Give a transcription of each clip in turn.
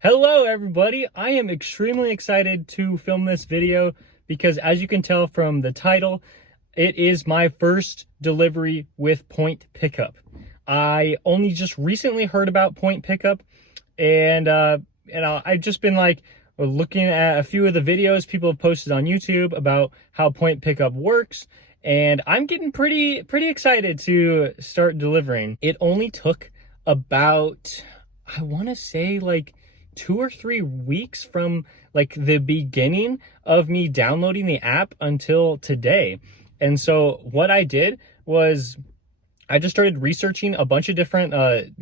Hello everybody, I am extremely excited to film this video because as you can tell from the title, it is my first delivery with point pickup. I only just recently heard about point pickup and I've just been looking at a few of the videos people have posted on YouTube about how point pickup works, and I'm getting pretty excited to start delivering. It only took about, I want to say, 2 or 3 weeks from the beginning of me downloading the app until today. And so what I did was I just started researching a bunch of different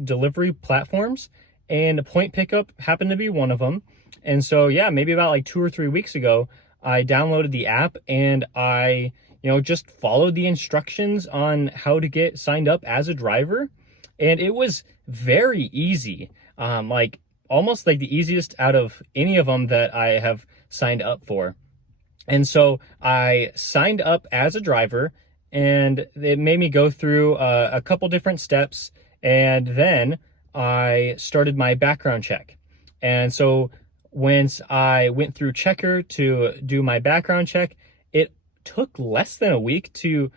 delivery platforms, and point pickup happened to be one of them. And so yeah, maybe about 2 or 3 weeks ago, I downloaded the app and I just followed the instructions on how to get signed up as a driver, and it was very easy. Almost the easiest out of any of them that I have signed up for. And so I signed up as a driver, and it made me go through a couple different steps, and then I started my background check. And so once I went through Checker to do my background check, it took less than a week to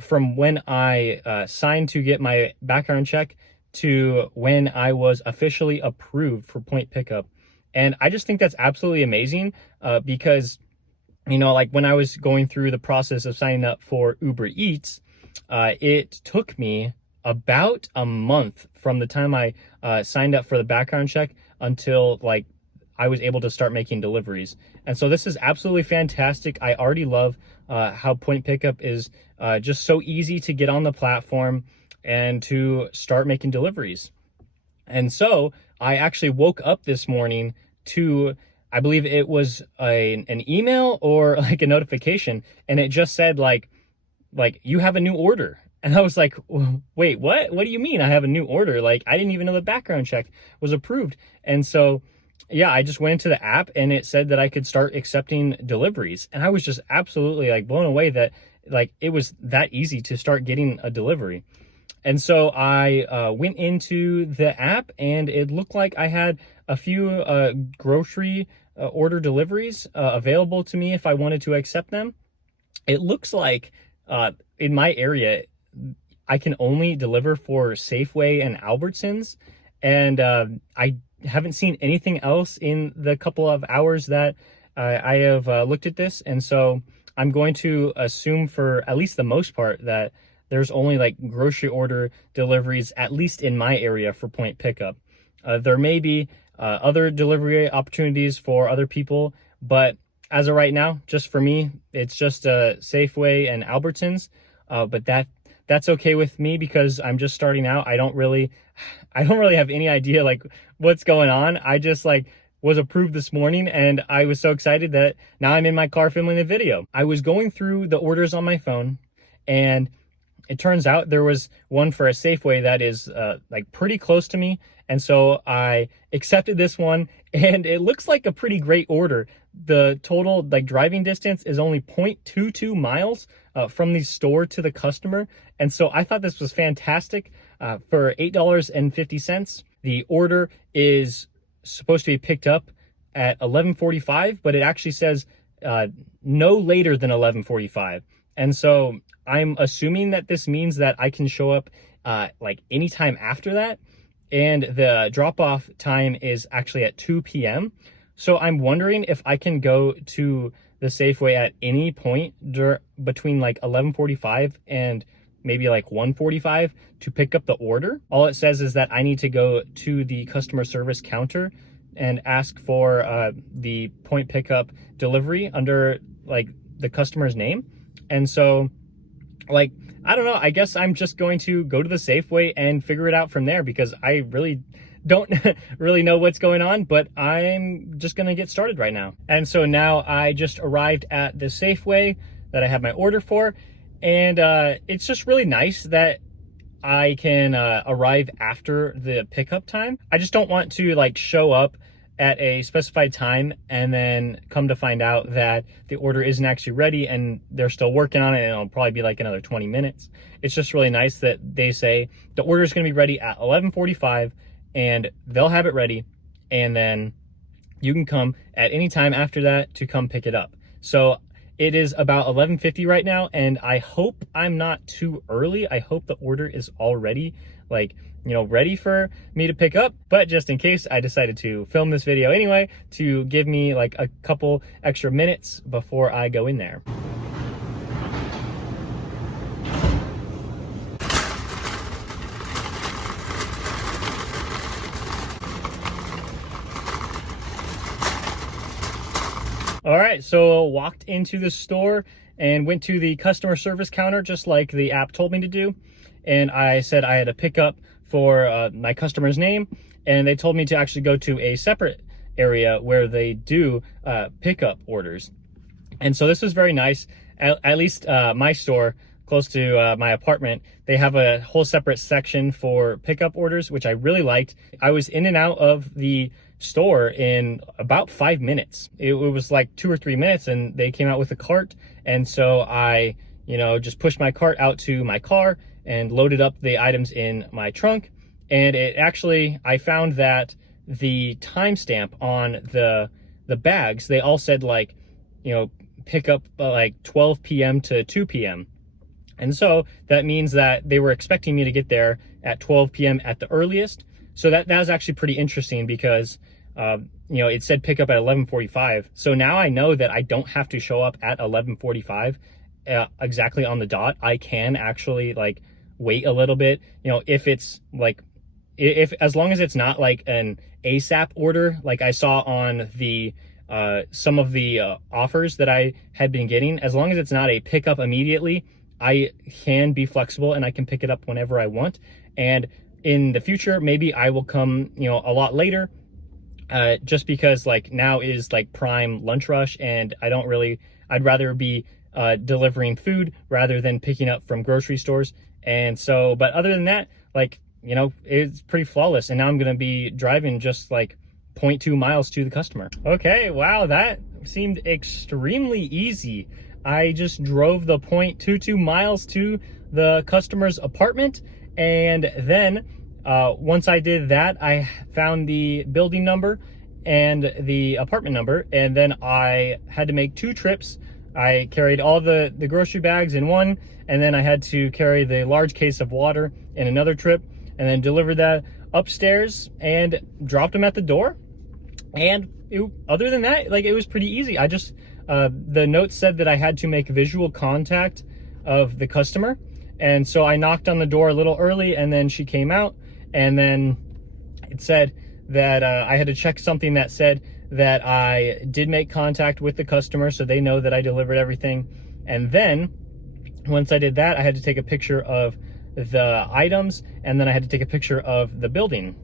from when I signed to get my background check to when I was officially approved for point pickup. And I just think that's absolutely amazing because, when I was going through the process of signing up for Uber Eats, it took me about a month from the time I signed up for the background check until I was able to start making deliveries. And so this is absolutely fantastic. I already love how point pickup is just so easy to get on the platform and to start making deliveries. And so I actually woke up this morning to, I believe it was an email or a notification, and it just said you have a new order. And I was like, wait, what do you mean I have a new order? I didn't even know the background check was approved. And so yeah, I just went into the app and it said that I could start accepting deliveries, and I was just absolutely blown away that it was that easy to start getting a delivery. And so I went into the app, and it looked like I had a few grocery order deliveries available to me if I wanted to accept them. It looks like in my area, I can only deliver for Safeway and Albertsons, and I haven't seen anything else in the couple of hours that I have looked at this. And so I'm going to assume, for at least the most part, that there's only grocery order deliveries, at least in my area, for point pickup. There may be other delivery opportunities for other people, but as of right now, just for me, it's just Safeway and Albertsons. But that's okay with me because I'm just starting out. I don't really have any idea what's going on. I just was approved this morning, and I was so excited that now I'm in my car filming a video. I was going through the orders on my phone, and it turns out there was one for a Safeway that is pretty close to me. And so I accepted this one, and it looks like a pretty great order. The total driving distance is only 0.22 miles from the store to the customer. And so I thought this was fantastic for $8.50. The order is supposed to be picked up at 11:45, but it actually says no later than 11:45. And so I'm assuming that this means that I can show up anytime after that. And the drop-off time is actually at 2 p.m. So I'm wondering if I can go to the Safeway at any point between 11:45 and maybe 1:45 to pick up the order. All it says is that I need to go to the customer service counter and ask for the point pickup delivery under the customer's name. And so I don't know, I guess I'm just going to go to the Safeway and figure it out from there, because I really don't really know what's going on, but I'm just going to get started right now. And so now I just arrived at the Safeway that I have my order for, and it's just really nice that I can arrive after the pickup time. I just don't want to show up at a specified time and then come to find out that the order isn't actually ready and they're still working on it, and it'll probably be another 20 minutes. It's just really nice that they say the order is going to be ready at 11:45 and they'll have it ready and then you can come at any time after that to come pick it up. So it is about 11:50 right now, and I hope I'm not too early. I hope the order is already ready for me to pick up, but just in case, I decided to film this video anyway to give me like a couple extra minutes before I go in there. All right, so walked into the store and went to the customer service counter just like the app told me to do. And I said I had a pickup for my customer's name, and they told me to actually go to a separate area where they do pickup orders. And so this was very nice. At least my store close to my apartment, they have a whole separate section for pickup orders, which I really liked. I was in and out of the store in about 5 minutes. It was like 2 or 3 minutes, and they came out with a cart. And so I, just pushed my cart out to my car and loaded up the items in my trunk. And it actually, I found that the timestamp on the bags, they all said pick up like 12 p.m. to 2 p.m. And so that means that they were expecting me to get there at 12 p.m. at the earliest. So that was actually pretty interesting because, it said pick up at 11:45. So now I know that I don't have to show up at 11:45 exactly on the dot. I can actually wait a little bit, if it's if as long as it's not like an ASAP order, like I saw on the some of the offers that I had been getting. As long as it's not a pick up immediately, I can be flexible and I can pick it up whenever I want. And in the future, maybe I will come, a lot later, just because now is prime lunch rush, and I'd rather be delivering food rather than picking up from grocery stores. And so, but other than that, it's pretty flawless. And now I'm going to be driving just 0.2 miles to the customer. Okay, wow, that seemed extremely easy. I just drove the 0.22 miles to the customer's apartment, and then once I did that, I found the building number and the apartment number, and then I had to make 2 trips. I carried all the grocery bags in one, and then I had to carry the large case of water in another trip, and then delivered that upstairs and dropped them at the door. And other than that, it was pretty easy. I just, the note said that I had to make visual contact of the customer. And so I knocked on the door a little early, and then she came out, and then it said that I had to check something that said that I did make contact with the customer, so they know that I delivered everything. And then once I did that, I had to take a picture of the items, and then I had to take a picture of the building.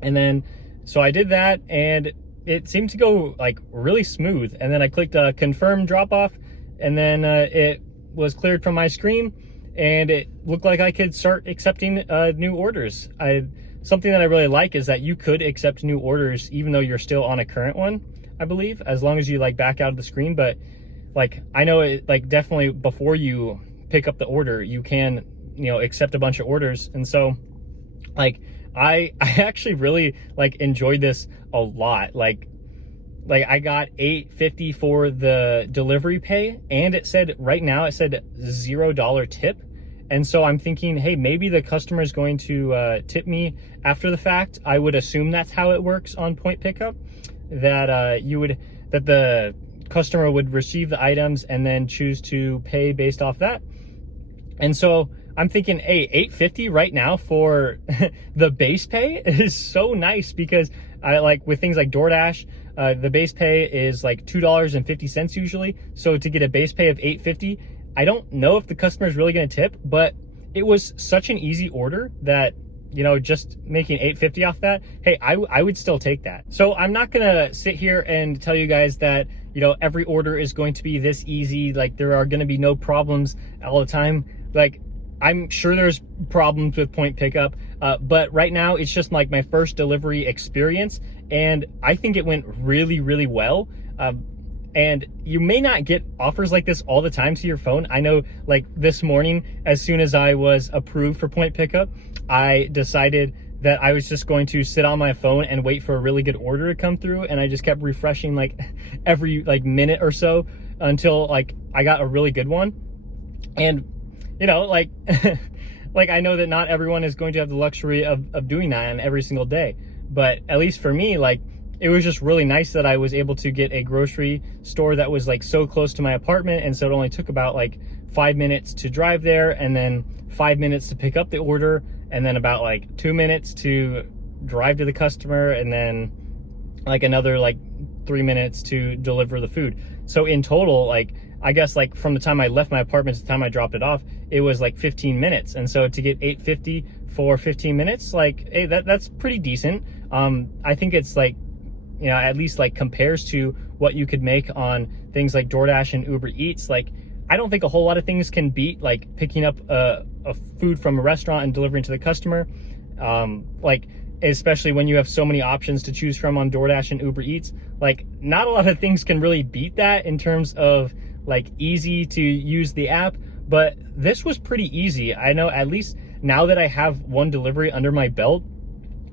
And then, so I did that, and it seemed to go really smooth. And then I clicked confirm drop off, and then it was cleared from my screen, and it looked like I could start accepting new orders. Something that I really like is that you could accept new orders even though you're still on a current one, I believe, as long as you back out of the screen. But I know it definitely before you pick up the order, you can accept a bunch of orders. And so I actually really enjoyed this a lot. I got $8.50 for the delivery pay, and it said right now it said $0 tip. And so I'm thinking, hey, maybe the customer is going to tip me after the fact. I would assume that's how it works on Point Pickup, that that the customer would receive the items and then choose to pay based off that. And so I'm thinking, hey, $8.50 right now for the base pay is so nice, because I with things like DoorDash, the base pay is $2.50 usually. So to get a base pay of $8.50, I don't know if the customer is really going to tip, but it was such an easy order that, just making $8.50 off that, hey, I would still take that. So I'm not going to sit here and tell you guys that, every order is going to be this easy. There are going to be no problems all the time. I'm sure there's problems with Point Pickup, but right now it's just my first delivery experience, and I think it went really, really well. And you may not get offers like this all the time to your phone. I know this morning, as soon as I was approved for Point Pickup, I decided that I was just going to sit on my phone and wait for a really good order to come through, and I just kept refreshing like every like minute or so until like I got a really good one. And you know, like like I know that not everyone is going to have the luxury of doing that on every single day, but at least for me, like it was just really nice that I was able to get a grocery store that was like so close to my apartment, and so it only took about like 5 minutes to drive there, and then 5 minutes to pick up the order, and then about like 2 minutes to drive to the customer, and then like another like 3 minutes to deliver the food. So in total, like I guess like from the time I left my apartment to the time I dropped it off, it was like 15 minutes. And so to get $8.50 for 15 minutes, like, hey, that's pretty decent. I think it's like, you know, at least like compares to what you could make on things like DoorDash and Uber Eats. Like, I don't think a whole lot of things can beat like picking up a food from a restaurant and delivering to the customer. Like, especially when you have so many options to choose from on DoorDash and Uber Eats, like not a lot of things can really beat that in terms of like easy to use the app. But this was pretty easy. I know, at least now that I have one delivery under my belt,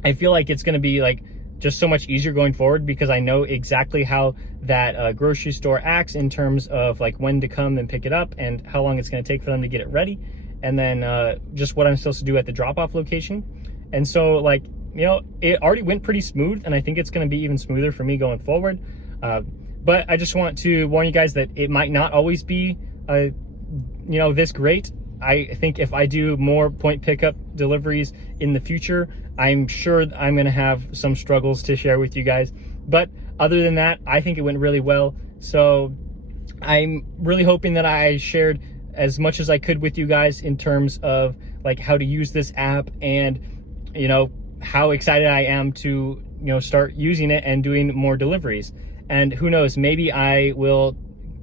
I feel like it's going to be like just so much easier going forward, because I know exactly how that grocery store acts in terms of like when to come and pick it up and how long it's going to take for them to get it ready, and then just what I'm supposed to do at the drop-off location. And so, like, you know, it already went pretty smooth, and I think it's going to be even smoother for me going forward. But I just want to warn you guys that it might not always be, you know, this great. I think if I do more point pickup deliveries in the future, I'm sure I'm going to have some struggles to share with you guys. But other than that, I think it went really well. So I'm really hoping that I shared as much as I could with you guys in terms of like how to use this app, and, you know, how excited I am to, you know, start using it and doing more deliveries. And who knows, maybe I will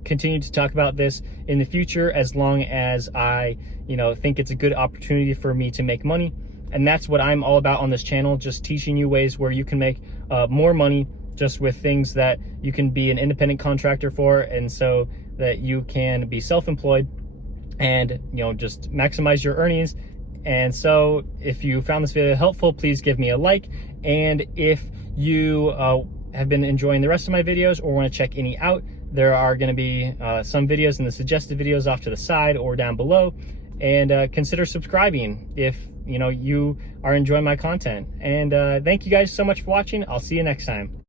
continue to talk about this in the future, as long as I, you know, think it's a good opportunity for me to make money. And that's what I'm all about on this channel, just teaching you ways where you can make more money just with things that you can be an independent contractor for, and so that you can be self-employed and, you know, just maximize your earnings. And so if you found this video helpful, please give me a like. And if you have been enjoying the rest of my videos or want to check any out, there are going to be some videos in the suggested videos off to the side or down below. And consider subscribing if, you know, you are enjoying my content. And thank you guys so much for watching. I'll see you next time.